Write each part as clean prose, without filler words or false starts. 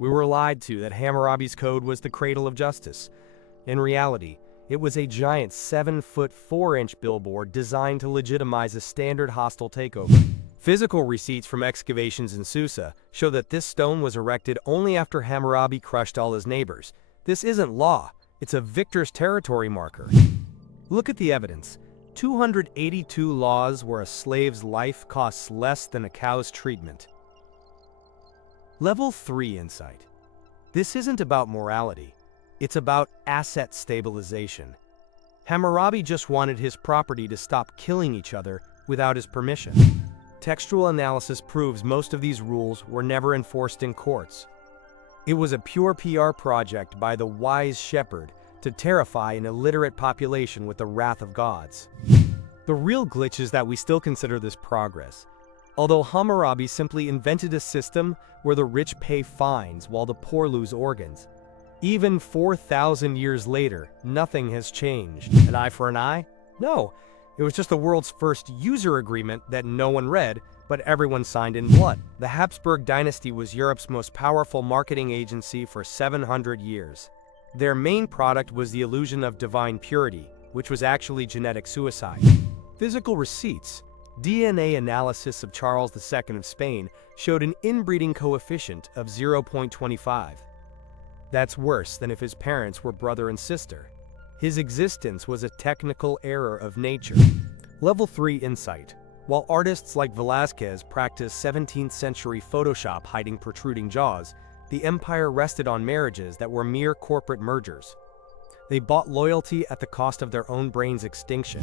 We were lied to that Hammurabi's code was the cradle of justice. In reality, it was a giant 7-foot 4-inch billboard designed to legitimize a standard hostile takeover. Physical receipts from excavations in Susa show that this stone was erected only after Hammurabi crushed all his neighbors. This isn't law, it's a victor's territory marker. Look at the evidence. 282 laws where a slave's life costs less than a cow's treatment. Level 3 insight. This isn't about morality. It's about asset stabilization. Hammurabi just wanted his property to stop killing each other without his permission. Textual analysis proves most of these rules were never enforced in courts. It was a pure PR project by the wise shepherd to terrify an illiterate population with the wrath of gods. The real glitch is that we still consider this progress. Although Hammurabi simply invented a system where the rich pay fines while the poor lose organs. Even 4,000 years later, nothing has changed. An eye for an eye? No, it was just the world's first user agreement that no one read, but everyone signed in blood. The Habsburg dynasty was Europe's most powerful marketing agency for 700 years. Their main product was the illusion of divine purity, which was actually genetic suicide. Physical receipts. DNA analysis of Charles II of Spain showed an inbreeding coefficient of 0.25. That's worse than if his parents were brother and sister. His existence was a technical error of nature. Level 3 insight. While artists like Velázquez practiced 17th century Photoshop hiding protruding jaws, the empire rested on marriages that were mere corporate mergers. They bought loyalty at the cost of their own brain's extinction.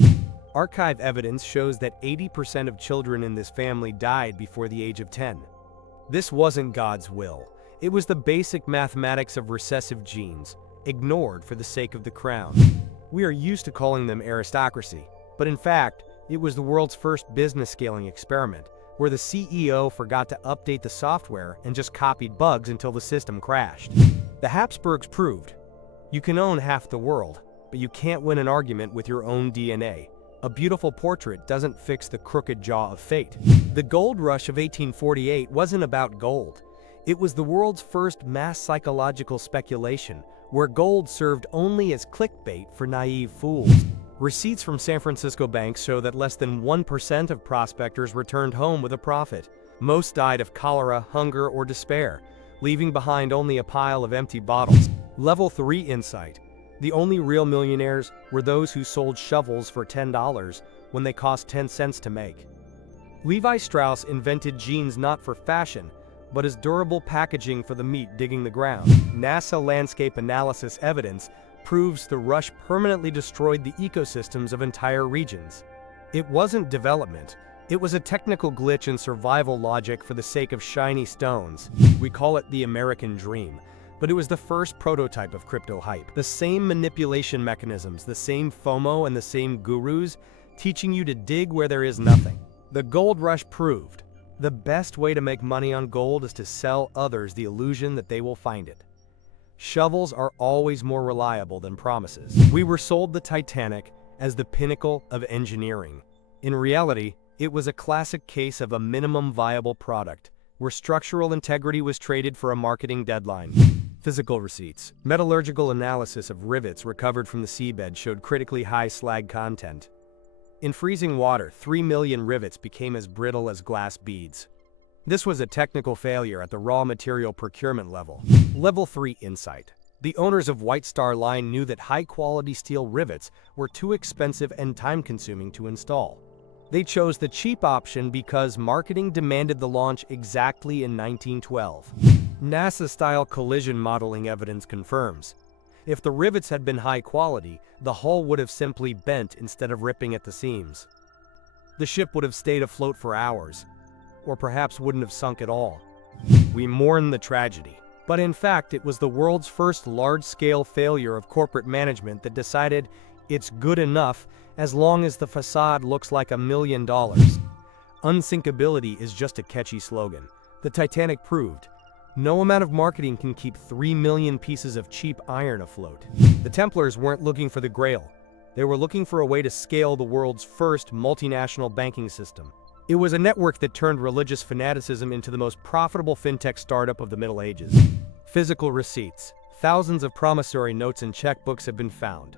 Archive evidence shows that 80% of children in this family died before the age of 10. This wasn't God's will. It was the basic mathematics of recessive genes, ignored for the sake of the crown. We are used to calling them aristocracy, but in fact, it was the world's first business scaling experiment, where the CEO forgot to update the software and just copied bugs until the system crashed. The Habsburgs proved, you can own half the world, but you can't win an argument with your own DNA. A beautiful portrait doesn't fix the crooked jaw of fate. The gold rush of 1848 wasn't about gold. It was the world's first mass psychological speculation, where gold served only as clickbait for naive fools. Receipts from San Francisco banks show that less than 1% of prospectors returned home with a profit. Most died of cholera, hunger, or despair, leaving behind only a pile of empty bottles. Level 3 insight. The only real millionaires were those who sold shovels for $10 when they cost 10 cents to make. Levi Strauss invented jeans not for fashion, but as durable packaging for the meat digging the ground. NASA landscape analysis evidence proves the rush permanently destroyed the ecosystems of entire regions. It wasn't development, it was a technical glitch in survival logic for the sake of shiny stones. We call it the American dream, but it was the first prototype of crypto hype. The same manipulation mechanisms, the same FOMO and the same gurus, teaching you to dig where there is nothing. The gold rush proved, the best way to make money on gold is to sell others the illusion that they will find it. Shovels are always more reliable than promises. We were sold the Titanic as the pinnacle of engineering. In reality, it was a classic case of a minimum viable product, where structural integrity was traded for a marketing deadline. Physical receipts. Metallurgical analysis of rivets recovered from the seabed showed critically high slag content. In freezing water, 3 million rivets became as brittle as glass beads. This was a technical failure at the raw material procurement level. Level 3 insight. The owners of White Star Line knew that high-quality steel rivets were too expensive and time-consuming to install. They chose the cheap option because marketing demanded the launch exactly in 1912. NASA-style collision modeling evidence confirms. If the rivets had been high quality, the hull would have simply bent instead of ripping at the seams. The ship would have stayed afloat for hours, or perhaps wouldn't have sunk at all. We mourn the tragedy, but in fact it was the world's first large-scale failure of corporate management that decided it's good enough as long as the facade looks like $1 million. Unsinkability is just a catchy slogan. The Titanic proved, no amount of marketing can keep 3 million pieces of cheap iron afloat. The Templars weren't looking for the Grail. They were looking for a way to scale the world's first multinational banking system. It was a network that turned religious fanaticism into the most profitable fintech startup of the Middle Ages. Physical receipts. Thousands of promissory notes and checkbooks have been found.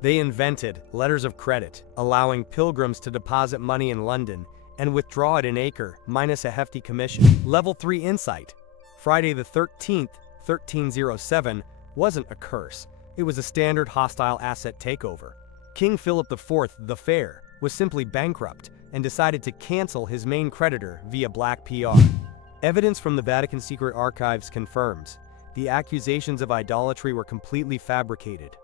They invented letters of credit, allowing pilgrims to deposit money in London and withdraw it in Acre, minus a hefty commission. Level 3 insight. Friday the 13th, 1307, wasn't a curse. It was a standard hostile asset takeover. King Philip IV the Fair was simply bankrupt and decided to cancel his main creditor via black PR. Evidence from the Vatican secret archives confirms the accusations of idolatry were completely fabricated.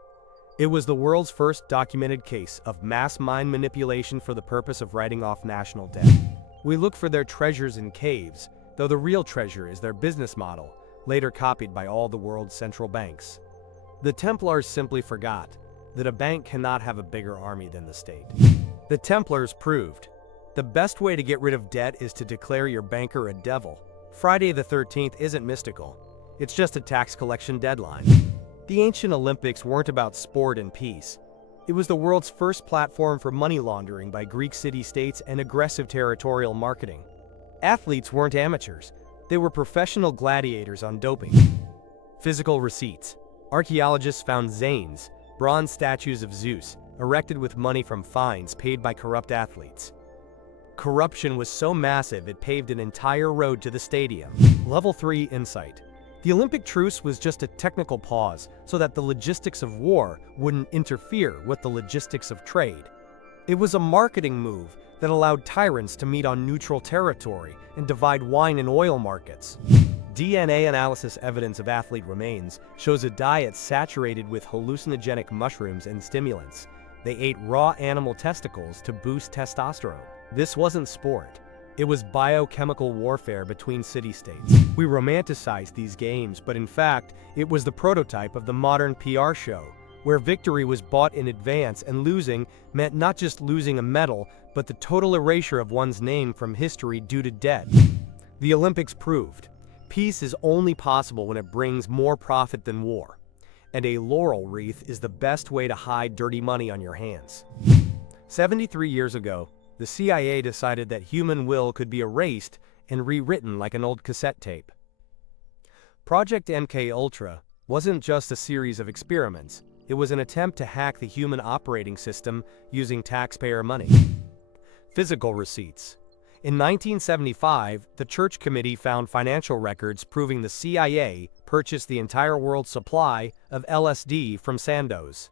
It was the world's first documented case of mass mind manipulation for the purpose of writing off national debt. We look for their treasures in caves, though the real treasure is their business model, later copied by all the world's central banks. The Templars simply forgot that a bank cannot have a bigger army than the state. The Templars proved the best way to get rid of debt is to declare your banker a devil. Friday the 13th isn't mystical. It's just a tax collection deadline. The ancient Olympics weren't about sport and peace. It was the world's first platform for money laundering by Greek city-states and aggressive territorial marketing. Athletes weren't amateurs. They were professional gladiators on doping. Physical receipts. Archaeologists found zanes, bronze statues of Zeus, erected with money from fines paid by corrupt athletes. Corruption was so massive it paved an entire road to the stadium. Level 3 insight. The Olympic truce was just a technical pause so that the logistics of war wouldn't interfere with the logistics of trade. It was a marketing move that allowed tyrants to meet on neutral territory and divide wine and oil markets. DNA analysis evidence of athlete remains shows a diet saturated with hallucinogenic mushrooms and stimulants. They ate raw animal testicles to boost testosterone. This wasn't sport. It was biochemical warfare between city-states. We romanticize these games, but in fact, it was the prototype of the modern PR show, where victory was bought in advance and losing meant not just losing a medal, but the total erasure of one's name from history due to debt. The Olympics proved peace is only possible when it brings more profit than war, and a laurel wreath is the best way to hide dirty money on your hands. 73 years ago, the CIA decided that human will could be erased and rewritten like an old cassette tape. Project MKUltra wasn't just a series of experiments. It was an attempt to hack the human operating system using taxpayer money. Physical receipts. In 1975, the Church Committee found financial records proving the CIA purchased the entire world's supply of LSD from Sandoz.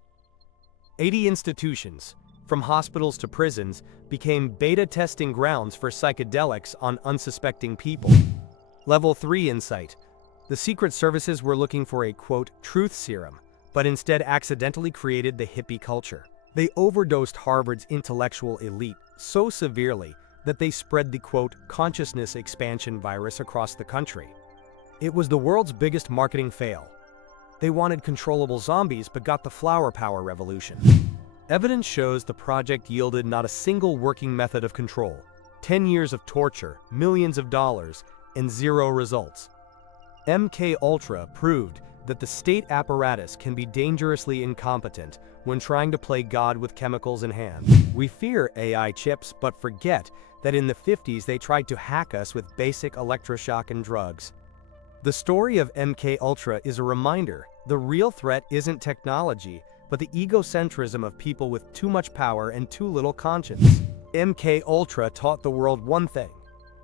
80 institutions, from hospitals to prisons, became beta testing grounds for psychedelics on unsuspecting people. Level 3 insight. The Secret Services were looking for a, quote, truth serum, but instead accidentally created the hippie culture. They overdosed Harvard's intellectual elite so severely that they spread the, quote, consciousness expansion virus across the country. It was the world's biggest marketing fail. They wanted controllable zombies but got the flower power revolution. Evidence shows the project yielded not a single working method of control. 10 years of torture, millions of dollars, and zero results. MKUltra proved that the state apparatus can be dangerously incompetent when trying to play God with chemicals in hand. We fear AI chips, but forget that in the 50s they tried to hack us with basic electroshock and drugs. The story of MKUltra is a reminder: the real threat isn't technology, but the egocentrism of people with too much power and too little conscience. MKUltra taught the world one thing: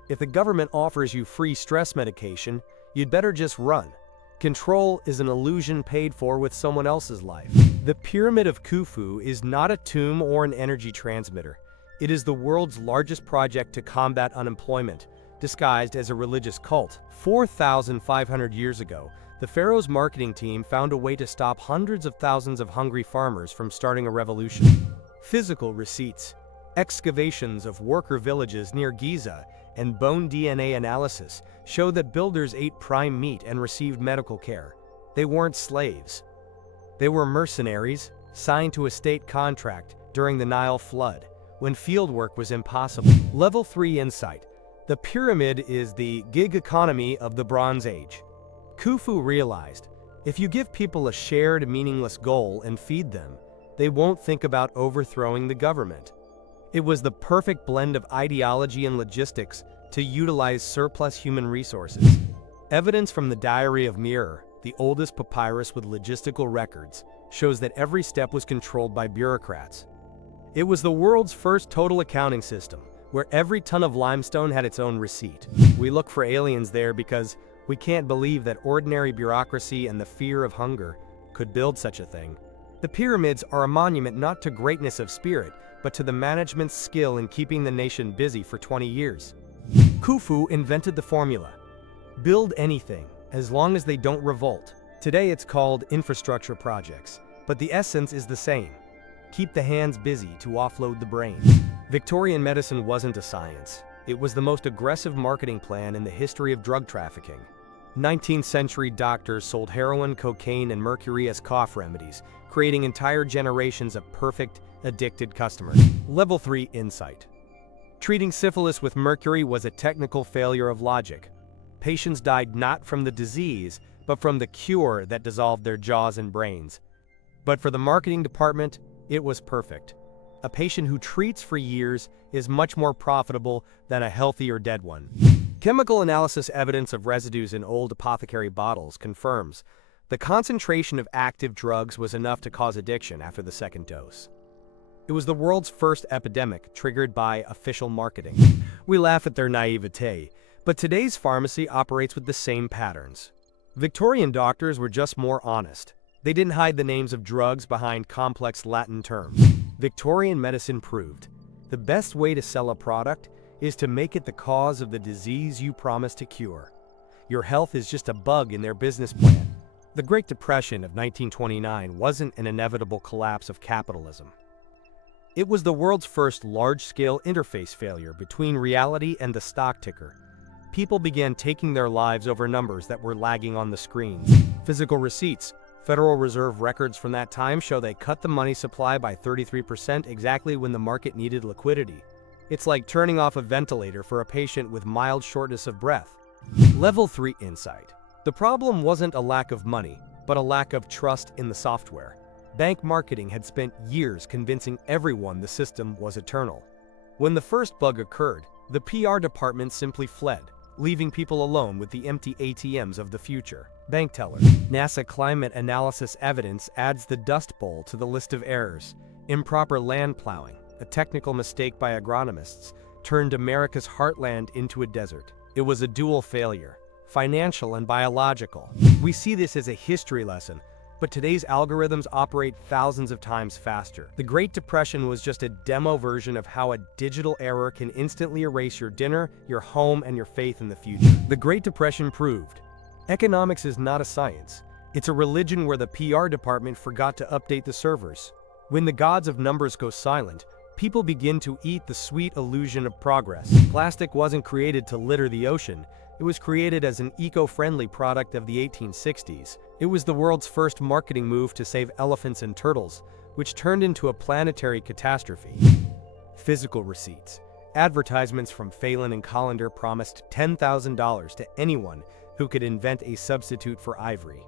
if the government offers you free stress medication, you'd better just run. Control is an illusion paid for with someone else's life. The Pyramid of Khufu is not a tomb or an energy transmitter. It is the world's largest project to combat unemployment, disguised as a religious cult. 4,500 years ago, the pharaoh's marketing team found a way to stop hundreds of thousands of hungry farmers from starting a revolution. Physical receipts. Excavations of worker villages near Giza and bone DNA analysis show that builders ate prime meat and received medical care. They weren't slaves. They were mercenaries, signed to a state contract during the Nile flood, when fieldwork was impossible. Level 3 insight. The pyramid is the gig economy of the Bronze Age. Khufu realized, if you give people a shared, meaningless goal and feed them, they won't think about overthrowing the government. It was the perfect blend of ideology and logistics to utilize surplus human resources. Evidence from the Diary of Mirror, the oldest papyrus with logistical records, shows that every step was controlled by bureaucrats. It was the world's first total accounting system, where every ton of limestone had its own receipt. We look for aliens there because we can't believe that ordinary bureaucracy and the fear of hunger could build such a thing. The pyramids are a monument not to greatness of spirit, but to the management's skill in keeping the nation busy for 20 years. Khufu invented the formula: build anything, as long as they don't revolt. Today it's called infrastructure projects, but the essence is the same. Keep the hands busy to offload the brains. Victorian medicine wasn't a science. It was the most aggressive marketing plan in the history of drug trafficking. 19th century doctors sold heroin, cocaine, and mercury as cough remedies, creating entire generations of perfect, addicted customers. Level 3 insight. Treating syphilis with mercury was a technical failure of logic. Patients died not from the disease, but from the cure that dissolved their jaws and brains. But for the marketing department, it was perfect. A patient who treats for years is much more profitable than a healthy or dead one. Chemical analysis evidence of residues in old apothecary bottles confirms the concentration of active drugs was enough to cause addiction after the second dose. It was the world's first epidemic triggered by official marketing. We laugh at their naivete, but today's pharmacy operates with the same patterns. Victorian doctors were just more honest. They didn't hide the names of drugs behind complex Latin terms. Victorian medicine proved the best way to sell a product is to make it the cause of the disease you promise to cure. Your health is just a bug in their business plan. The Great Depression of 1929 wasn't an inevitable collapse of capitalism. It was the world's first large-scale interface failure between reality and the stock ticker. People began taking their lives over numbers that were lagging on the screens. Physical receipts. Federal Reserve records from that time show they cut the money supply by 33% exactly when the market needed liquidity. It's like turning off a ventilator for a patient with mild shortness of breath. Level 3 insight. The problem wasn't a lack of money, but a lack of trust in the software. Bank marketing had spent years convincing everyone the system was eternal. When the first bug occurred, the PR department simply fled, leaving people alone with the empty ATMs of the future. Bank tellers. NASA climate analysis evidence adds the Dust Bowl to the list of errors. Improper land plowing, a technical mistake by agronomists, turned America's heartland into a desert. It was a dual failure, financial and biological. We see this as a history lesson, but today's algorithms operate thousands of times faster. The Great Depression was just a demo version of how a digital error can instantly erase your dinner, your home, and your faith in the future. The Great Depression proved economics is not a science. It's a religion where the PR department forgot to update the servers. When the gods of numbers go silent, people begin to eat the sweet illusion of progress. Plastic wasn't created to litter the ocean. It was created as an eco-friendly product of the 1860s. It was the world's first marketing move to save elephants and turtles, which turned into a planetary catastrophe. Physical receipts. Advertisements from Phelan and Collender promised $10,000 to anyone who could invent a substitute for ivory.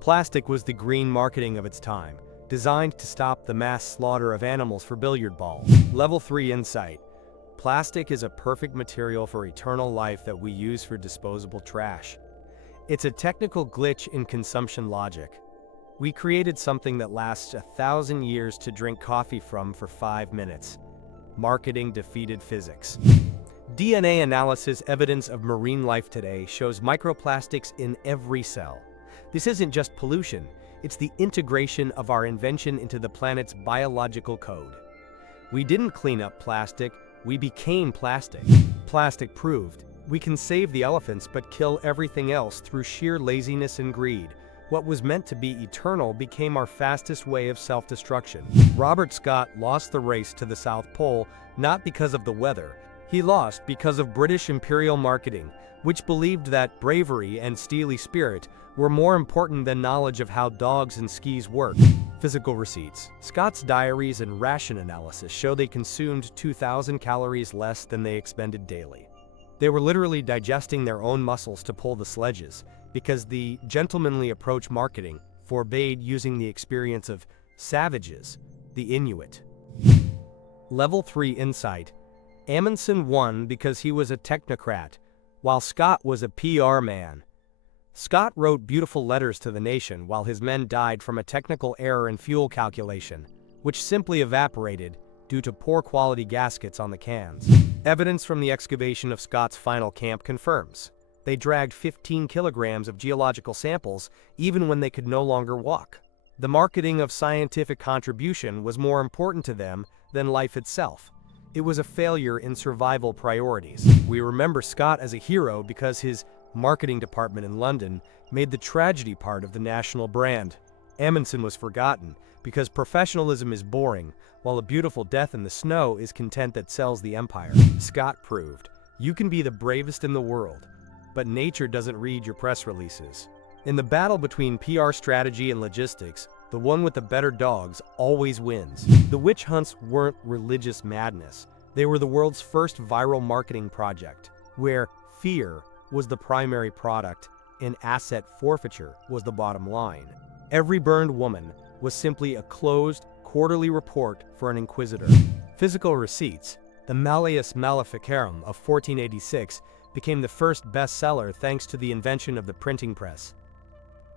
Plastic was the green marketing of its time, designed to stop the mass slaughter of animals for billiard balls. Level 3 insight. Plastic is a perfect material for eternal life that we use for disposable trash. It's a technical glitch in consumption logic. We created something that lasts 1,000 years to drink coffee from for 5 minutes. Marketing defeated physics. DNA analysis evidence of marine life today shows microplastics in every cell. This isn't just pollution, it's the integration of our invention into the planet's biological code. We didn't clean up plastic, we became plastic. Plastic proved we can save the elephants but kill everything else through sheer laziness and greed. What was meant to be eternal became our fastest way of self-destruction. Robert Scott lost the race to the South Pole not because of the weather. He lost because of British imperial marketing, which believed that bravery and steely spirit were more important than knowledge of how dogs and skis work. Physical receipts. Scott's diaries and ration analysis show they consumed 2,000 calories less than they expended daily. They were literally digesting their own muscles to pull the sledges, because the gentlemanly approach marketing forbade using the experience of savages, the Inuit. Level 3 insight. Amundsen won because he was a technocrat, while Scott was a PR man. Scott wrote beautiful letters to the nation while his men died from a technical error in fuel calculation, which simply evaporated due to poor quality gaskets on the cans. Evidence from the excavation of Scott's final camp confirms. They dragged 15 kilograms of geological samples even when they could no longer walk. The marketing of scientific contribution was more important to them than life itself. It was a failure in survival priorities. We remember Scott as a hero because his marketing department in London made the tragedy part of the national brand. Amundsen was forgotten because professionalism is boring, while a beautiful death in the snow is content that sells the empire. Scott proved, you can be the bravest in the world, but nature doesn't read your press releases. In the battle between PR strategy and logistics, the one with the better dogs always wins. The witch hunts weren't religious madness. They were the world's first viral marketing project, where fear was the primary product and asset forfeiture was the bottom line. Every burned woman was simply a closed, quarterly report for an inquisitor. Physical receipts, the Malleus Maleficarum of 1486, became the first bestseller thanks to the invention of the printing press.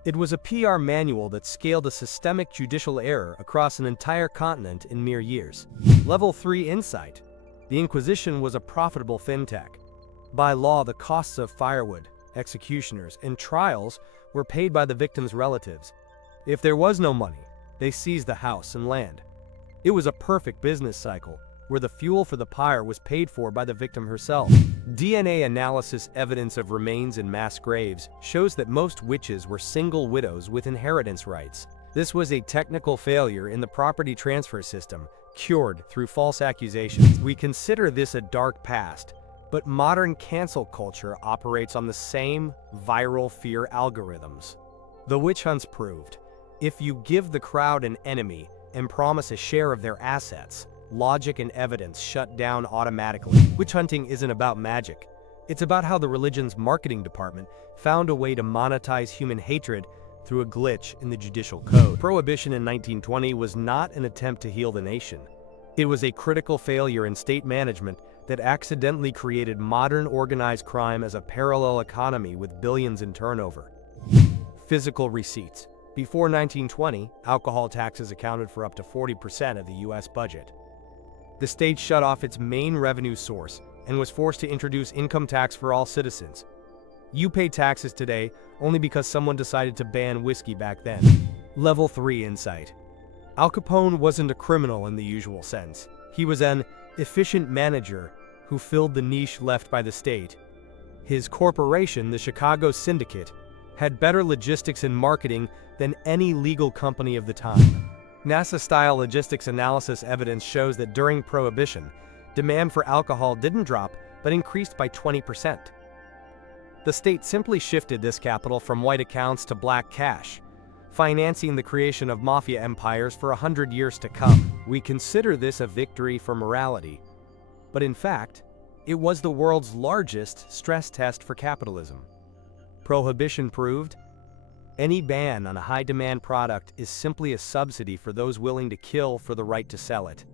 It was a PR manual that scaled a systemic judicial error across an entire continent in mere years. Level 3 insight. The Inquisition was a profitable fintech. By law, the costs of firewood, executioners, and trials were paid by the victims' relatives. If there was no money, they seized the house and land. It was a perfect business cycle, where the fuel for the pyre was paid for by the victim herself. DNA analysis evidence of remains in mass graves shows that most witches were single widows with inheritance rights. This was a technical failure in the property transfer system, cured through false accusations. We consider this a dark past, but modern cancel culture operates on the same viral fear algorithms. The witch hunts proved, if you give the crowd an enemy and promise a share of their assets, logic and evidence shut down automatically. Witch hunting isn't about magic. It's about how the religion's marketing department found a way to monetize human hatred through a glitch in the judicial code. Prohibition in 1920 was not an attempt to heal the nation. It was a critical failure in state management that accidentally created modern organized crime as a parallel economy with billions in turnover. Physical receipts. Before 1920, alcohol taxes accounted for up to 40% of the US budget. The state shut off its main revenue source and was forced to introduce income tax for all citizens. You pay taxes today only because someone decided to ban whiskey back then. Level 3 insight. Al Capone wasn't a criminal in the usual sense. He was an efficient manager who filled the niche left by the state. His corporation, the Chicago Syndicate, had better logistics and marketing than any legal company of the time. NASA-style logistics analysis evidence shows that during Prohibition, demand for alcohol didn't drop, but increased by 20%. The state simply shifted this capital from white accounts to black cash, financing the creation of mafia empires for 100 years to come. We consider this a victory for morality, but in fact, it was the world's largest stress test for capitalism. Prohibition proved, any ban on a high-demand product is simply a subsidy for those willing to kill for the right to sell it.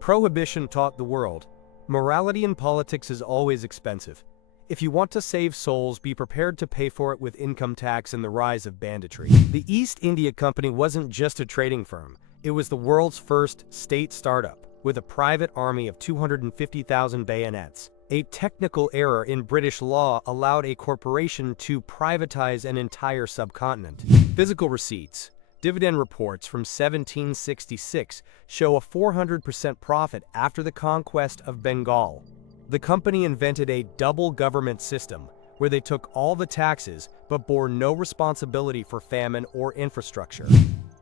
Prohibition taught the world, morality in politics is always expensive. If you want to save souls, be prepared to pay for it with income tax and the rise of banditry. The East India Company wasn't just a trading firm, it was the world's first state startup, with a private army of 250,000 bayonets. A technical error in British law allowed a corporation to privatize an entire subcontinent. Physical receipts. Dividend reports from 1766 show a 400% profit after the conquest of Bengal. The company invented a double government system, where they took all the taxes but bore no responsibility for famine or infrastructure.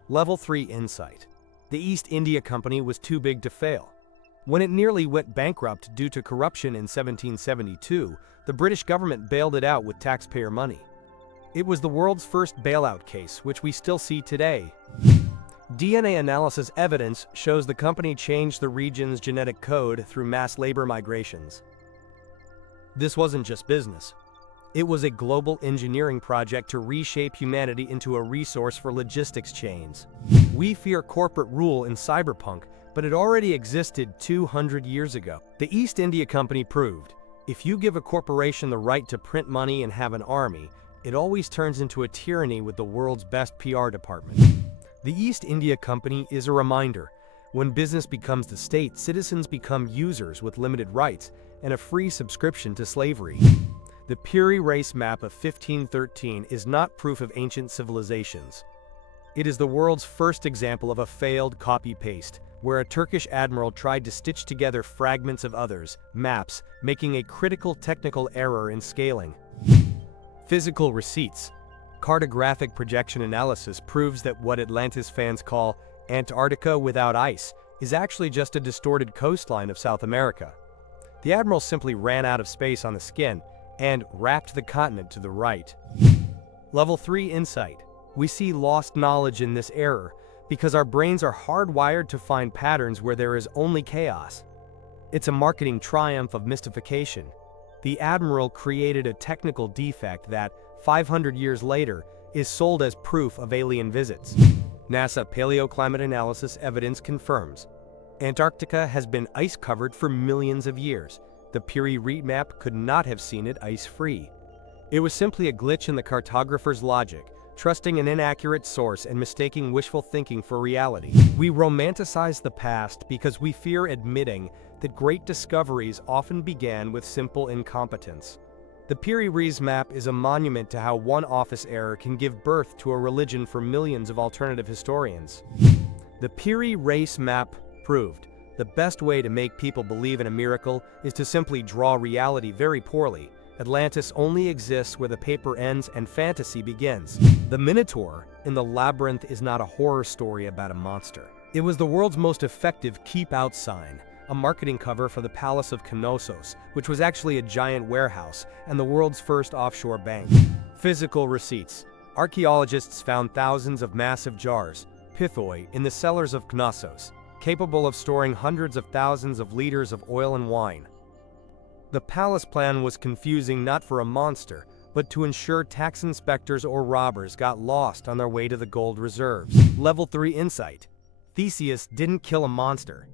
Level 3 insight. The East India Company was too big to fail. When it nearly went bankrupt due to corruption in 1772, the British government bailed it out with taxpayer money. It was the world's first bailout case, which we still see today. DNA analysis evidence shows the company changed the region's genetic code through mass labor migrations. This wasn't just business. It was a global engineering project to reshape humanity into a resource for logistics chains. We fear corporate rule in cyberpunk, but it already existed 200 years ago. The East India Company proved, if you give a corporation the right to print money and have an army, it always turns into a tyranny with the world's best PR department. The East India Company is a reminder. When business becomes the state, citizens become users with limited rights and a free subscription to slavery. The Puri race map of 1513 is not proof of ancient civilizations. It is the world's first example of a failed copy-paste, where a Turkish admiral tried to stitch together fragments of others' maps, making a critical technical error in scaling. Physical receipts. Cartographic projection analysis proves that what Atlantis fans call Antarctica without ice is actually just a distorted coastline of South America. The admiral simply ran out of space on the skin and wrapped the continent to the right. Level 3 insight. We see lost knowledge in this error because our brains are hardwired to find patterns where there is only chaos. It's a marketing triumph of mystification. The admiral created a technical defect that, 500 years later, is sold as proof of alien visits. NASA paleoclimate analysis evidence confirms Antarctica has been ice-covered for millions of years. The Puri reef map could not have seen it ice-free. It was simply a glitch in the cartographer's logic, trusting an inaccurate source and mistaking wishful thinking for reality. We romanticize the past because we fear admitting that great discoveries often began with simple incompetence. The Puri reef map is a monument to how one office error can give birth to a religion for millions of alternative historians. The Puri race map proved the best way to make people believe in a miracle is to simply draw reality very poorly. Atlantis only exists where the paper ends and fantasy begins. The Minotaur in the Labyrinth is not a horror story about a monster. It was the world's most effective keep out sign, a marketing cover for the Palace of Knossos, which was actually a giant warehouse and the world's first offshore bank. Physical receipts. Archaeologists found thousands of massive jars, pithoi, in the cellars of Knossos, capable of storing hundreds of thousands of liters of oil and wine. The palace plan was confusing not for a monster, but to ensure tax inspectors or robbers got lost on their way to the gold reserves. Level 3 insight. Theseus didn't kill a monster.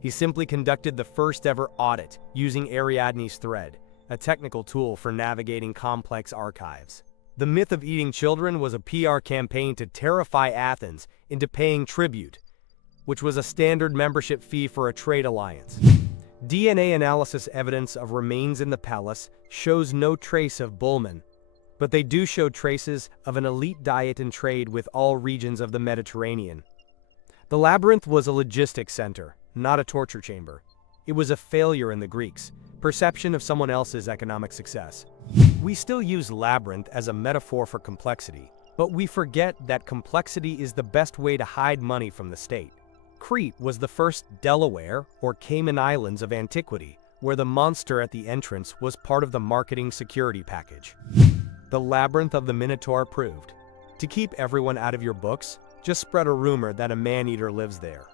He simply conducted the first ever audit using Ariadne's thread, a technical tool for navigating complex archives. The myth of eating children was a PR campaign to terrify Athens into paying tribute, which was a standard membership fee for a trade alliance. DNA analysis evidence of remains in the palace shows no trace of Bullman, but they do show traces of an elite diet and trade with all regions of the Mediterranean. The labyrinth was a logistics center, not a torture chamber. It was a failure in the Greeks' perception of someone else's economic success. We still use labyrinth as a metaphor for complexity, but we forget that complexity is the best way to hide money from the state. Crete was the first Delaware or Cayman Islands of antiquity, where the monster at the entrance was part of the marketing security package. The labyrinth of the Minotaur proved. To keep everyone out of your books, just spread a rumor that a man-eater lives there.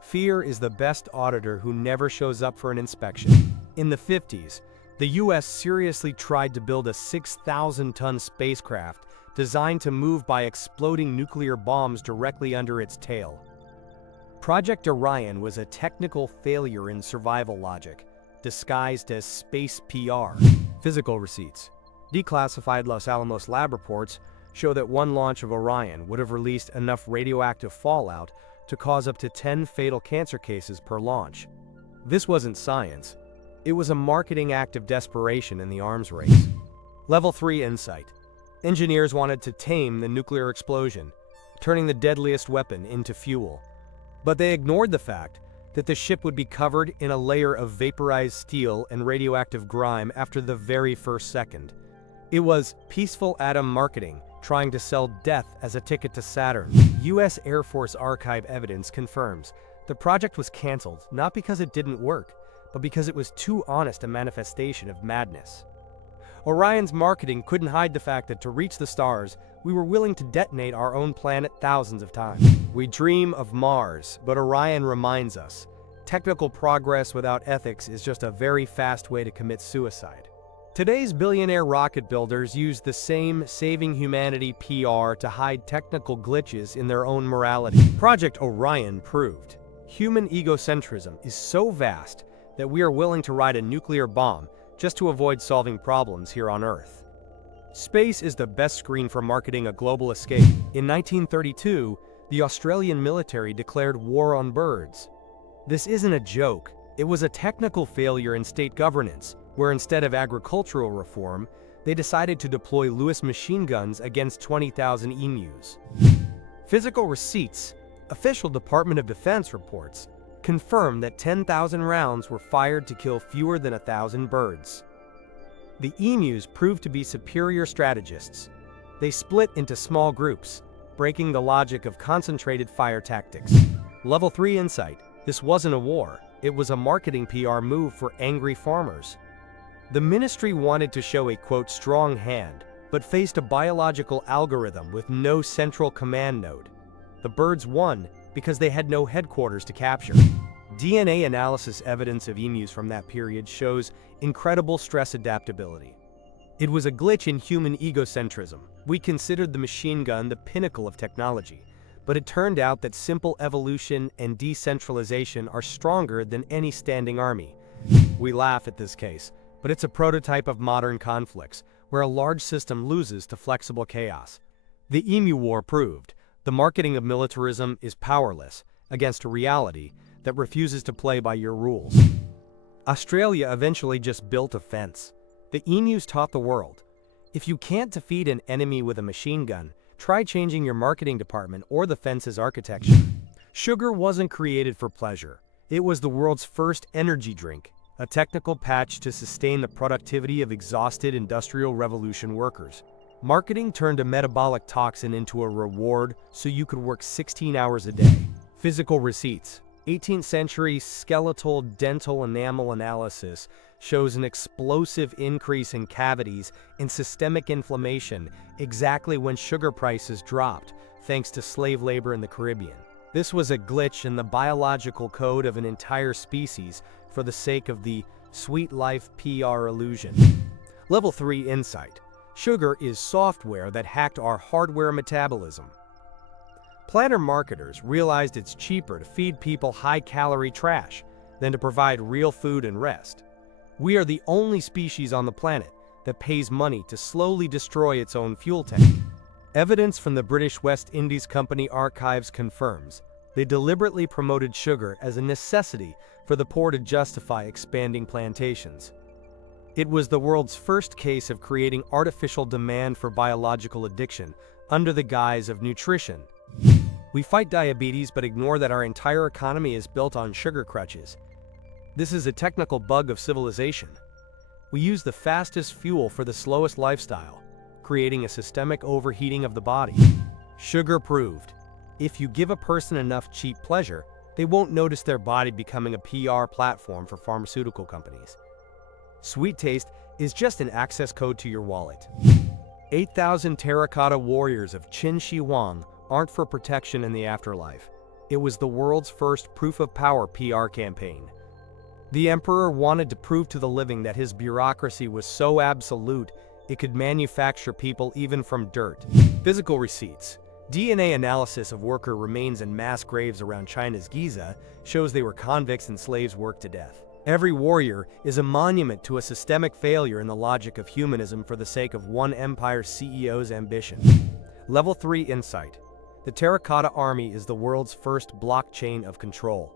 Fear is the best auditor who never shows up for an inspection. In the 50s, the US seriously tried to build a 6,000-ton spacecraft designed to move by exploding nuclear bombs directly under its tail. Project Orion was a technical failure in survival logic, disguised as space PR. Physical receipts. Declassified Los Alamos lab reports show that one launch of Orion would have released enough radioactive fallout to cause up to 10 fatal cancer cases per launch. This wasn't science. It was a marketing act of desperation in the arms race. Level 3 insight. Engineers wanted to tame the nuclear explosion, turning the deadliest weapon into fuel. But they ignored the fact that the ship would be covered in a layer of vaporized steel and radioactive grime after the very first second. It was peaceful atom marketing, trying to sell death as a ticket to Saturn. US Air Force archive evidence confirms the project was canceled not because it didn't work, but because it was too honest a manifestation of madness. Orion's marketing couldn't hide the fact that to reach the stars, we were willing to detonate our own planet thousands of times. We dream of Mars, but Orion reminds us, technical progress without ethics is just a very fast way to commit suicide. Today's billionaire rocket builders use the same saving humanity PR to hide technical glitches in their own morality. Project Orion proved human egocentrism is so vast that we are willing to ride a nuclear bomb just to avoid solving problems here on Earth. Space is the best screen for marketing a global escape. In 1932, the Australian military declared war on birds. This isn't a joke. It was a technical failure in state governance, where instead of agricultural reform, they decided to deploy Lewis machine guns against 20,000 emus. Physical receipts, official Department of Defense reports, confirm that 10,000 rounds were fired to kill fewer than 1,000 birds. The emus proved to be superior strategists. They split into small groups, breaking the logic of concentrated fire tactics. Level 3 insight. This wasn't a war. It was a marketing PR move for angry farmers. The ministry wanted to show a, quote, strong hand, but faced a biological algorithm with no central command node. The birds won because they had no headquarters to capture. DNA analysis evidence of emus from that period shows incredible stress adaptability. It was a glitch in human egocentrism. We considered the machine gun the pinnacle of technology, but it turned out that simple evolution and decentralization are stronger than any standing army. We laugh at this case, but it's a prototype of modern conflicts, where a large system loses to flexible chaos. The Emu War proved the marketing of militarism is powerless against a reality that refuses to play by your rules. Australia eventually just built a fence. The emus taught the world, if you can't defeat an enemy with a machine gun, try changing your marketing department or the fence's architecture. Sugar wasn't created for pleasure. It was the world's first energy drink, a technical patch to sustain the productivity of exhausted Industrial Revolution workers. Marketing turned a metabolic toxin into a reward so you could work 16 hours a day. Physical receipts. 18th century skeletal dental enamel analysis shows an explosive increase in cavities and systemic inflammation exactly when sugar prices dropped, thanks to slave labor in the Caribbean. This was a glitch in the biological code of an entire species for the sake of the sweet life PR illusion. Level 3 insight. Sugar is software that hacked our hardware metabolism. Planner marketers realized it's cheaper to feed people high-calorie trash than to provide real food and rest. We are the only species on the planet that pays money to slowly destroy its own fuel tank. Evidence from the British West Indies Company archives confirms they deliberately promoted sugar as a necessity for the poor to justify expanding plantations. It was the world's first case of creating artificial demand for biological addiction under the guise of nutrition. We fight diabetes but ignore that our entire economy is built on sugar crutches. This is a technical bug of civilization. We use the fastest fuel for the slowest lifestyle, creating a systemic overheating of the body. Sugar proved, if you give a person enough cheap pleasure, they won't notice their body becoming a PR platform for pharmaceutical companies. Sweet taste is just an access code to your wallet. 8,000 terracotta warriors of Qin Shi Huang aren't for protection in the afterlife. It was the world's first proof of power PR campaign. The emperor wanted to prove to the living that his bureaucracy was so absolute it could manufacture people even from dirt. Physical receipts. DNA analysis of worker remains in mass graves around China's Giza shows they were convicts and slaves worked to death. Every warrior is a monument to a systemic failure in the logic of humanism for the sake of one empire's CEO's ambition. Level 3 insight. The terracotta army is the world's first blockchain of control.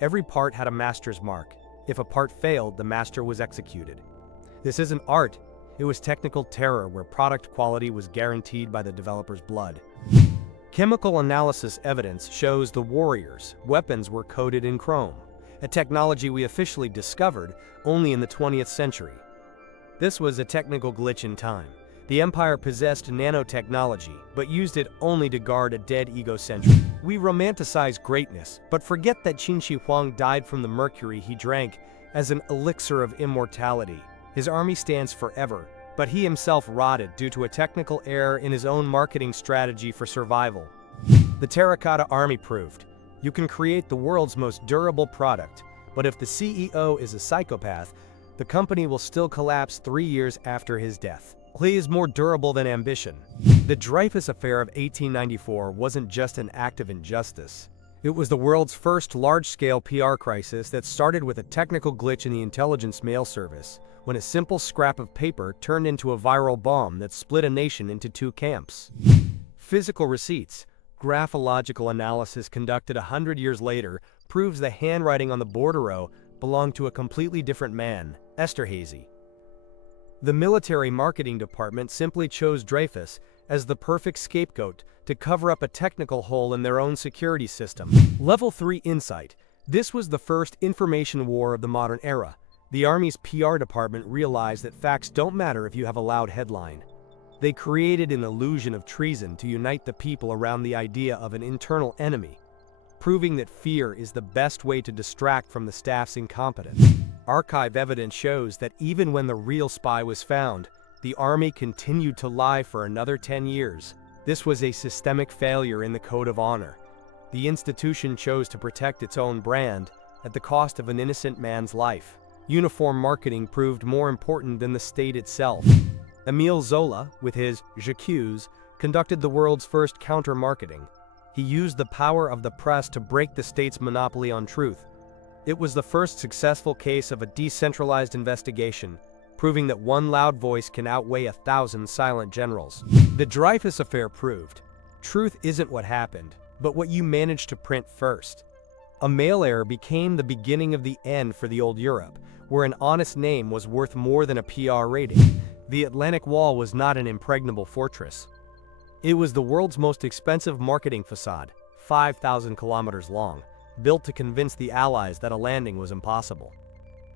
Every part had a master's mark. If a part failed, the master was executed. This isn't art, it was technical terror where product quality was guaranteed by the developer's blood. Chemical analysis evidence shows the warriors' weapons were coated in chrome, a technology we officially discovered only in the 20th century. This was a technical glitch in time. The empire possessed nanotechnology, but used it only to guard a dead egocentric. We romanticize greatness, but forget that Qin Shi Huang died from the mercury he drank as an elixir of immortality. His army stands forever, but he himself rotted due to a technical error in his own marketing strategy for survival. The terracotta army proved, you can create the world's most durable product, but if the CEO is a psychopath, the company will still collapse 3 years after his death. Clay is more durable than ambition. The Dreyfus Affair of 1894 wasn't just an act of injustice. It was the world's first large-scale PR crisis that started with a technical glitch in the intelligence mail service, when a simple scrap of paper turned into a viral bomb that split a nation into two camps. Physical receipts. Graphological analysis conducted 100 years later proves the handwriting on the bordereau belonged to a completely different man, Esterhazy. The military marketing department simply chose Dreyfus as the perfect scapegoat to cover up a technical hole in their own security system. Level 3 insight. This was the first information war of the modern era. The Army's PR department realized that facts don't matter if you have a loud headline. They created an illusion of treason to unite the people around the idea of an internal enemy, proving that fear is the best way to distract from the staff's incompetence. Archive evidence shows that even when the real spy was found, the Army continued to lie for another 10 years. This was a systemic failure in the code of honor. The institution chose to protect its own brand at the cost of an innocent man's life. Uniform marketing proved more important than the state itself. Émile Zola, with his J'accuse, conducted the world's first counter-marketing. He used the power of the press to break the state's monopoly on truth. It was the first successful case of a decentralized investigation, proving that one loud voice can outweigh 1,000 silent generals. The Dreyfus affair proved, truth isn't what happened, but what you managed to print first. A mail error became the beginning of the end for the old Europe, where an honest name was worth more than a PR rating. The Atlantic Wall was not an impregnable fortress. It was the world's most expensive marketing facade, 5,000 kilometers long, built to convince the Allies that a landing was impossible.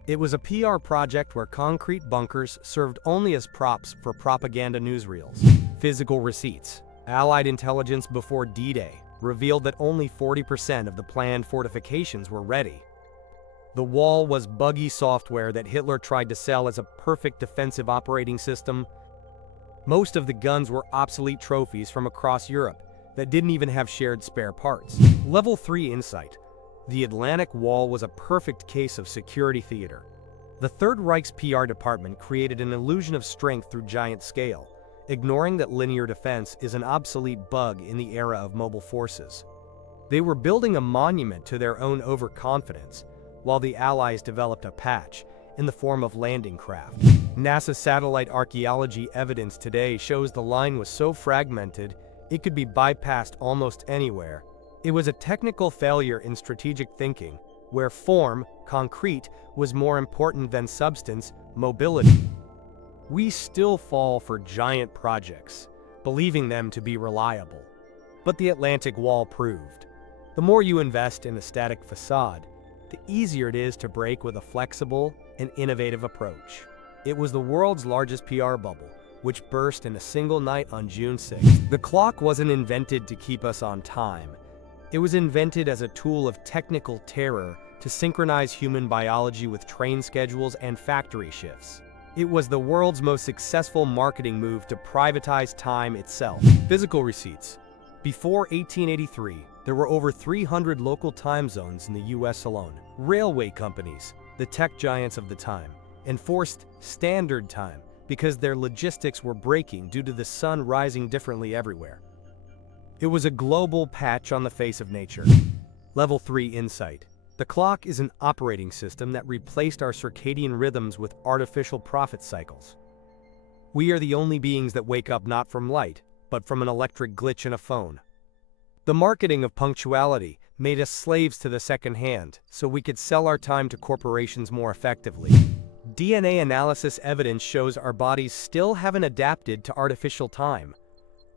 It was a PR project where concrete bunkers served only as props for propaganda newsreels. Physical receipts. Allied intelligence before D-Day revealed that only 40% of the planned fortifications were ready. The wall was buggy software that Hitler tried to sell as a perfect defensive operating system. Most of the guns were obsolete trophies from across Europe that didn't even have shared spare parts. Level 3 insight. The Atlantic Wall was a perfect case of security theater. The Third Reich's PR department created an illusion of strength through giant scale, ignoring that linear defense is an obsolete bug in the era of mobile forces. They were building a monument to their own overconfidence, while the Allies developed a patch in the form of landing craft. NASA satellite archaeology evidence today shows the line was so fragmented it could be bypassed almost anywhere. It was a technical failure in strategic thinking, where form, concrete, was more important than substance, mobility. We still fall for giant projects, believing them to be reliable. But the Atlantic Wall proved, the more you invest in a static facade, the easier it is to break with a flexible and innovative approach. It was the world's largest PR bubble, which burst in a single night on June 6th. The clock wasn't invented to keep us on time. It was invented as a tool of technical terror to synchronize human biology with train schedules and factory shifts. It was the world's most successful marketing move to privatize time itself. Physical receipts. Before 1883, there were over 300 local time zones in the US alone. Railway companies, the tech giants of the time, enforced standard time because their logistics were breaking due to the sun rising differently everywhere. It was a global patch on the face of nature. Level 3 insight. The clock is an operating system that replaced our circadian rhythms with artificial profit cycles. We are the only beings that wake up not from light, but from an electric glitch in a phone. The marketing of punctuality made us slaves to the second hand, so we could sell our time to corporations more effectively. DNA analysis evidence shows our bodies still haven't adapted to artificial time.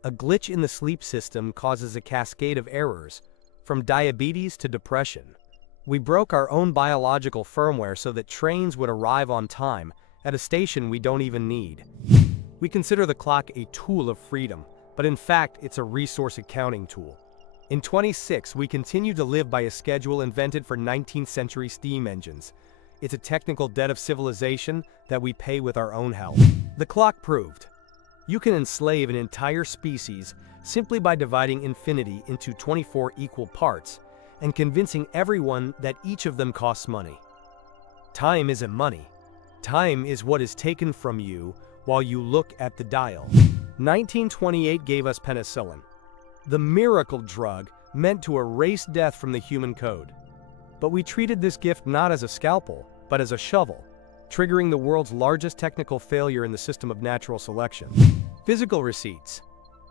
A glitch in the sleep system causes a cascade of errors, from diabetes to depression. We broke our own biological firmware so that trains would arrive on time at a station we don't even need. We consider the clock a tool of freedom, but in fact it's a resource accounting tool. In 26, we continue to live by a schedule invented for 19th century steam engines. It's a technical debt of civilization that we pay with our own health. The clock proved, you can enslave an entire species simply by dividing infinity into 24 equal parts and convincing everyone that each of them costs money. Time isn't money. Time is what is taken from you while you look at the dial. 1928 gave us penicillin, the miracle drug meant to erase death from the human code. But we treated this gift not as a scalpel, but as a shovel. triggering the world's largest technical failure in the system of natural selection. Physical receipts.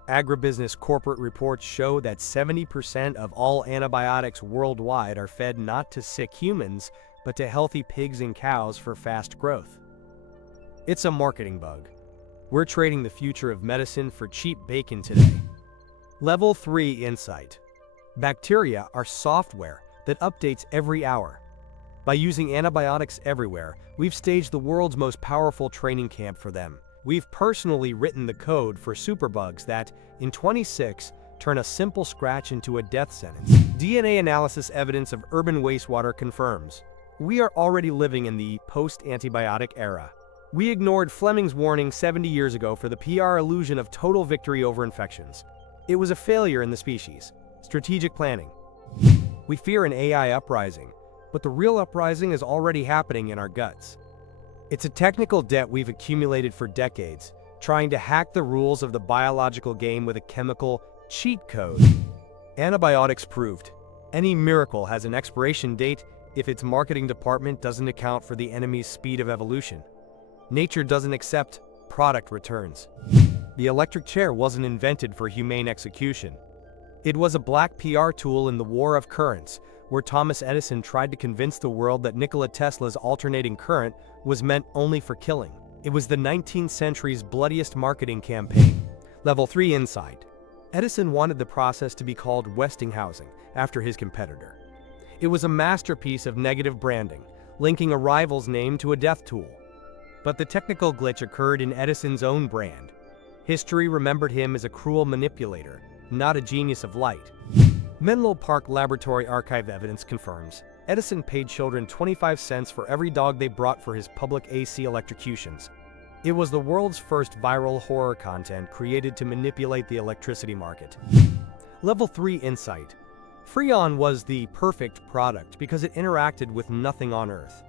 Agribusiness corporate reports show that 70% of all antibiotics worldwide are fed not to sick humans, but to healthy pigs and cows for fast growth. It's a marketing bug. We're trading the future of medicine for cheap bacon today. Level 3 insight. Bacteria are software that updates every hour. By using antibiotics everywhere, we've staged the world's most powerful training camp for them. We've personally written the code for superbugs that, in 26, turn a simple scratch into a death sentence. DNA analysis evidence of urban wastewater confirms we are already living in the post-antibiotic era. We ignored Fleming's warning 70 years ago for the PR illusion of total victory over infections. It was a failure in the species. Strategic planning. We fear an AI uprising, but the real uprising is already happening in our guts. It's a technical debt we've accumulated for decades, trying to hack the rules of the biological game with a chemical cheat code. Antibiotics proved. Any miracle has an expiration date if its marketing department doesn't account for the enemy's speed of evolution. Nature doesn't accept product returns. The electric chair wasn't invented for humane execution. It was a black PR tool in the War of Currents, where Thomas Edison tried to convince the world that Nikola Tesla's alternating current was meant only for killing. It was the 19th century's bloodiest marketing campaign. Level 3 insight. Edison wanted the process to be called Westinghousing, after his competitor. It was a masterpiece of negative branding, linking a rival's name to a death tool. But the technical glitch occurred in Edison's own brand. History remembered him as a cruel manipulator, not a genius of light. Menlo Park Laboratory Archive evidence confirms Edison paid children 25 cents for every dog they brought for his public AC electrocutions. It was the world's first viral horror content created to manipulate the electricity market. Level 3 insight. Freon was the perfect product because it interacted with nothing on Earth.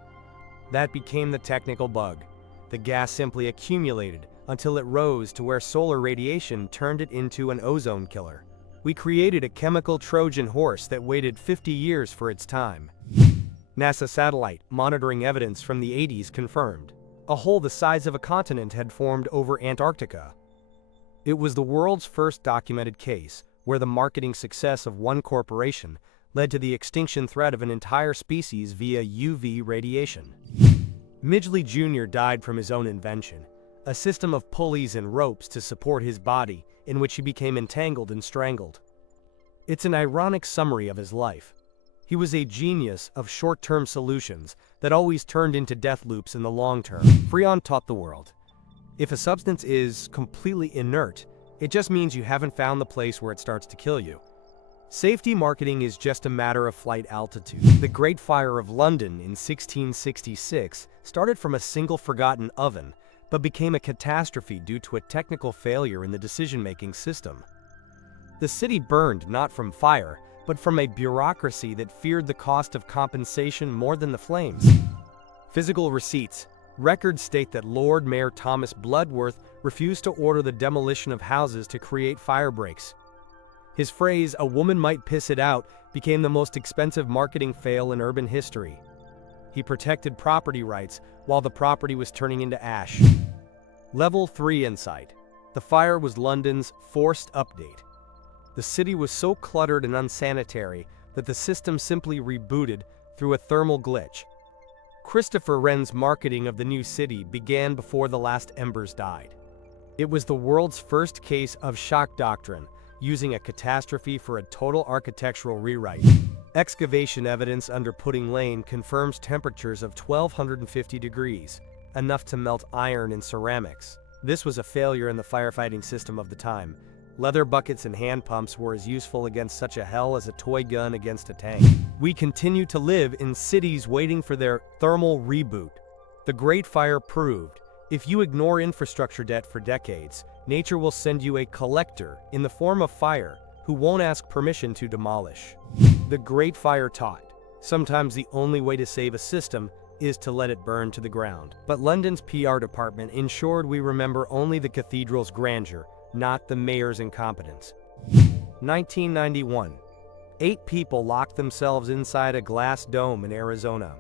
That became the technical bug. The gas simply accumulated until it rose to where solar radiation turned it into an ozone killer. We created a chemical Trojan horse that waited 50 years for its time. NASA satellite monitoring evidence from the 80s confirmed a hole the size of a continent had formed over Antarctica. It was the world's first documented case where the marketing success of one corporation led to the extinction threat of an entire species via UV radiation. Midgley Jr. died from his own invention, a system of pulleys and ropes to support his body, in which he became entangled and strangled. It's an ironic summary of his life. He was a genius of short-term solutions that always turned into death loops in the long term. Freon taught the world. If a substance is completely inert, it just means you haven't found the place where it starts to kill you. Safety marketing is just a matter of flight altitude. The Great Fire of London in 1666 started from a single forgotten oven, but became a catastrophe due to a technical failure in the decision-making system. The city burned not from fire, but from a bureaucracy that feared the cost of compensation more than the flames. Physical receipts. Records state that Lord Mayor Thomas Bloodworth refused to order the demolition of houses to create fire breaks. His phrase, "a woman might piss it out," became the most expensive marketing fail in urban history. He protected property rights while the property was turning into ash. Level 3 insight. The fire was London's forced update. The city was so cluttered and unsanitary that the system simply rebooted through a thermal glitch. Christopher Wren's marketing of the new city began before the last embers died. It was the world's first case of shock doctrine, using a catastrophe for a total architectural rewrite. Excavation evidence under Pudding Lane confirms temperatures of 1250 degrees, enough to melt iron and ceramics. This was a failure in the firefighting system of the time. Leather buckets and hand pumps were as useful against such a hell as a toy gun against a tank. We continue to live in cities waiting for their thermal reboot. The Great Fire proved, if you ignore infrastructure debt for decades, nature will send you a collector in the form of fire who won't ask permission to demolish. The Great Fire taught, sometimes the only way to save a system is to let it burn to the ground. But London's PR department ensured we remember only the cathedral's grandeur, not the mayor's incompetence. 1991. 8 people locked themselves inside a glass dome in Arizona.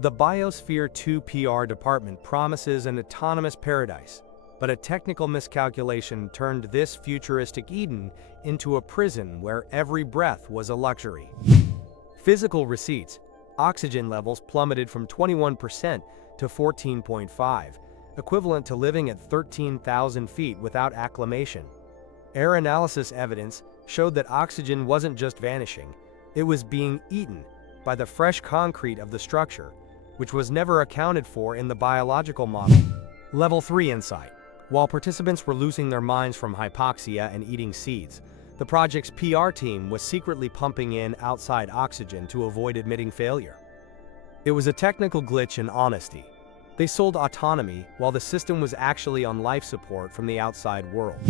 The Biosphere 2 PR department promises an autonomous paradise, but a technical miscalculation turned this futuristic Eden into a prison where every breath was a luxury. Physical receipts: oxygen levels plummeted from 21% to 14.5%, equivalent to living at 13,000 feet without acclimation. Air analysis evidence showed that oxygen wasn't just vanishing, it was being eaten by the fresh concrete of the structure, which was never accounted for in the biological model. Level 3 insight: while participants were losing their minds from hypoxia and eating seeds, the project's PR team was secretly pumping in outside oxygen to avoid admitting failure. It was a technical glitch in honesty. They sold autonomy while the system was actually on life support from the outside world.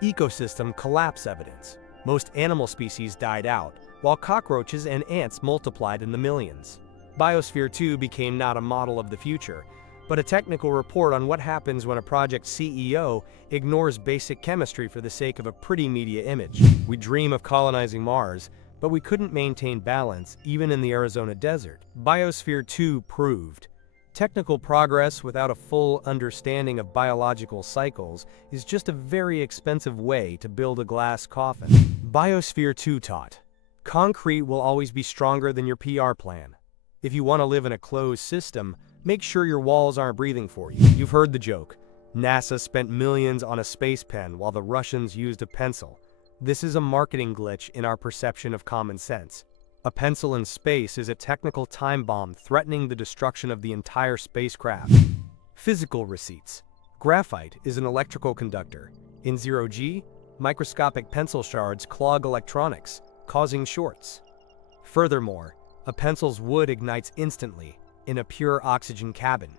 Ecosystem collapse evidence: most animal species died out, while cockroaches and ants multiplied in the millions. Biosphere 2 became not a model of the future, but a technical report on what happens when a project CEO ignores basic chemistry for the sake of a pretty media image. We dream of colonizing Mars, but we couldn't maintain balance even in the Arizona desert. Biosphere 2 proved technical progress without a full understanding of biological cycles is just a very expensive way to build a glass coffin. Biosphere 2 taught: concrete will always be stronger than your PR plan. If you want to live in a closed system, make sure your walls aren't breathing for you. You've heard the joke: NASA spent millions on a space pen while the Russians used a pencil. This is a marketing glitch in our perception of common sense. A pencil in space is a technical time bomb threatening the destruction of the entire spacecraft. Physical receipts: graphite is an electrical conductor. In zero-G, microscopic pencil shards clog electronics, causing shorts. Furthermore, a pencil's wood ignites instantly in a pure oxygen cabin.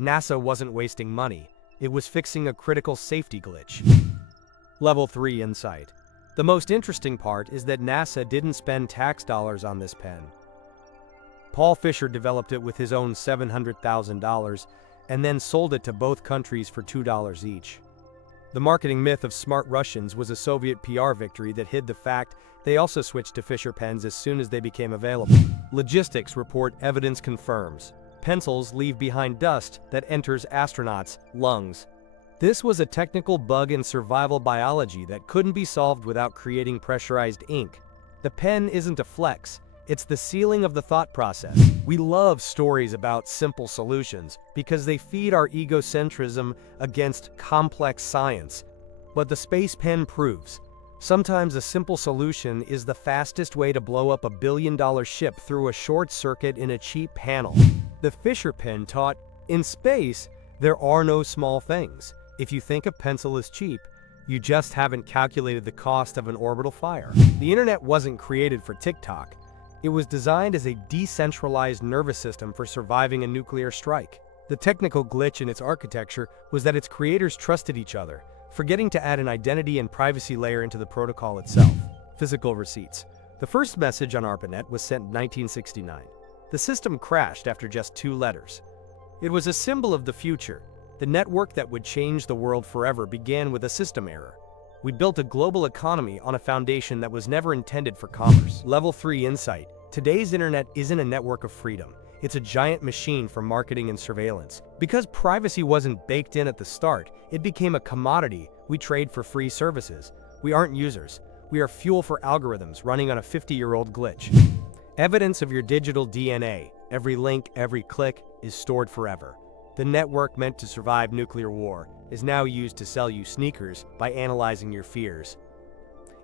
NASA wasn't wasting money, it was fixing a critical safety glitch. Level 3 insight: the most interesting part is that NASA didn't spend tax dollars on this pen. Paul Fisher developed it with his own $700,000 and then sold it to both countries for $2 each. The marketing myth of smart Russians was a Soviet PR victory that hid the fact they also switched to Fisher pens as soon as they became available. Logistics report evidence confirms: pencils leave behind dust that enters astronauts' lungs. This was a technical bug in survival biology that couldn't be solved without creating pressurized ink. The pen isn't a flex, it's the sealing of the thought process. We love stories about simple solutions because they feed our egocentrism against complex science. But the space pen proves sometimes a simple solution is the fastest way to blow up a billion-dollar ship through a short circuit in a cheap panel. The Fisher pen taught: in space, there are no small things. If you think a pencil is cheap, you just haven't calculated the cost of an orbital fire. The internet wasn't created for TikTok. It was designed as a decentralized nervous system for surviving a nuclear strike. The technical glitch in its architecture was that its creators trusted each other, forgetting to add an identity and privacy layer into the protocol itself. Physical receipts: the first message on ARPANET was sent in 1969. The system crashed after just 2 letters. It was a symbol of the future. The network that would change the world forever began with a system error. We built a global economy on a foundation that was never intended for commerce. Level 3 insight: today's internet isn't a network of freedom. It's a giant machine for marketing and surveillance. Because privacy wasn't baked in at the start, it became a commodity we trade for free services. We aren't users. We are fuel for algorithms running on a 50-year-old glitch. Evidence of your digital DNA, every link, every click, is stored forever. The network meant to survive nuclear war is now used to sell you sneakers by analyzing your fears.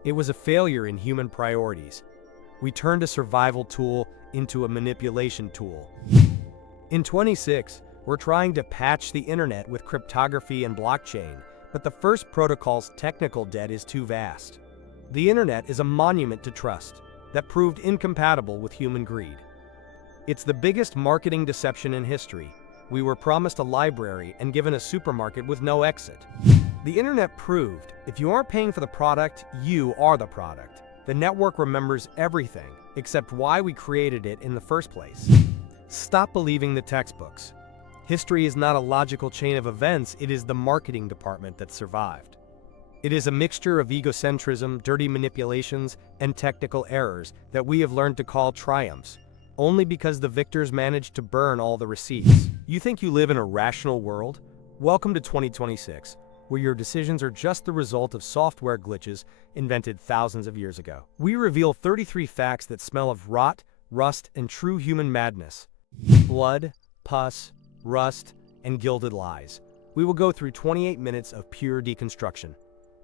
It was a failure in human priorities. We turned a survival tool into a manipulation tool. In 26, we're trying to patch the internet with cryptography and blockchain, but the first protocol's technical debt is too vast. The internet is a monument to trust that proved incompatible with human greed. It's the biggest marketing deception in history. We were promised a library and given a supermarket with no exit. The internet proved if you aren't paying for the product, you are the product. The network remembers everything except why we created it in the first place. Stop believing the textbooks. History is not a logical chain of events, it is the marketing department that survived. It is a mixture of egocentrism, dirty manipulations, and technical errors that we have learned to call triumphs. only because the victors managed to burn all the receipts. You think you live in a rational world? Welcome to 2026, where your decisions are just the result of software glitches invented thousands of years ago. We reveal 33 facts that smell of rot, rust, and true human madness. Blood, pus, rust, and gilded lies. We will go through 28 minutes of pure deconstruction.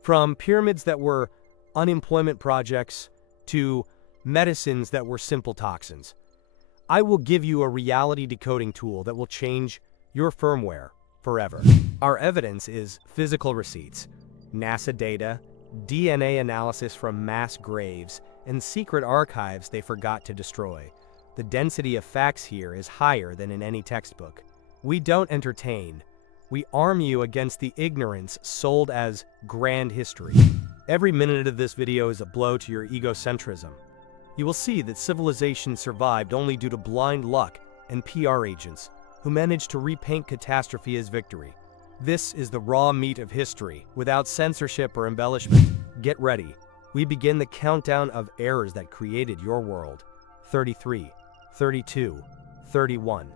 From pyramids that were unemployment projects to medicines that were simple toxins. I will give you a reality decoding tool that will change your firmware forever. Our evidence is physical receipts, NASA data, DNA analysis from mass graves, and secret archives they forgot to destroy. The density of facts here is higher than in any textbook. We don't entertain. We arm you against the ignorance sold as grand history. Every minute of this video is a blow to your egocentrism. You will see that civilization survived only due to blind luck and PR agents who managed to repaint catastrophe as victory. This is the raw meat of history, without censorship or embellishment. Get ready. We begin the countdown of errors that created your world. 33, 32, 31.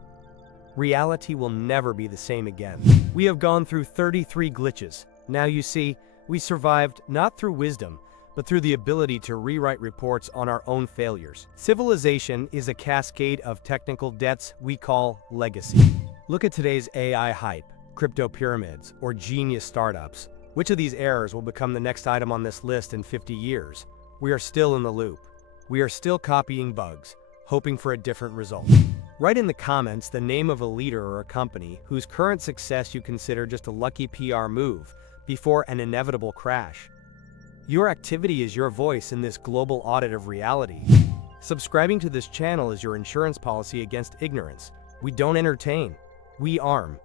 Reality will never be the same again. We have gone through 33 glitches. Now you see, we survived not through wisdom, but through the ability to rewrite reports on our own failures. Civilization is a cascade of technical debts we call legacy. Look at today's AI hype, crypto pyramids, or genius startups. Which of these errors will become the next item on this list in 50 years? We are still in the loop. We are still copying bugs, hoping for a different result. Write in the comments the name of a leader or a company whose current success you consider just a lucky PR move before an inevitable crash. Your activity is your voice in this global audit of reality. Subscribing to this channel is your insurance policy against ignorance. We don't entertain. We arm.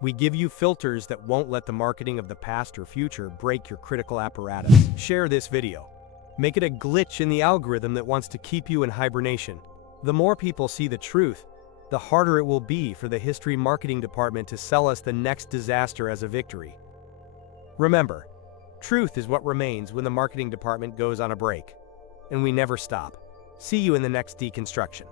We give you filters that won't let the marketing of the past or future break your critical apparatus. Share this video. Make it a glitch in the algorithm that wants to keep you in hibernation. The more people see the truth, the harder it will be for the history marketing department to sell us the next disaster as a victory. Remember, truth is what remains when the marketing department goes on a break. And we never stop. See you in the next deconstruction.